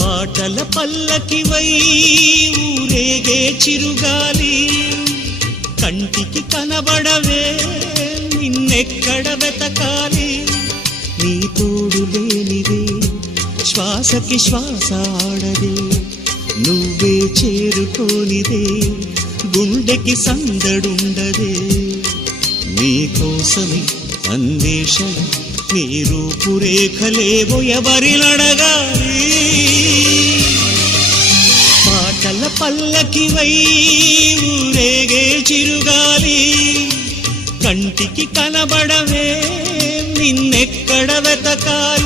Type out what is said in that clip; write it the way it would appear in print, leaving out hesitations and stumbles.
పాటల పల్లకివై ఊరేగే చిరుగాలి కంటికి కనబడవే నిన్నెక్కడ వెతకాలి నీ తోడు లేనిదే శ్వాసకి శ్వాస ఆడదే నువ్వే చేరుకోనిదే గుండెకి సందడుండదే నీకోసమే అన్వేషణ నీ రూపురేఖలేవో ఎవరినడగాలి పాటల పల్లకివై ఊరేగే చిరుగాలి కంటికి కనబడవే నిన్నెక్కడ వెతకాలి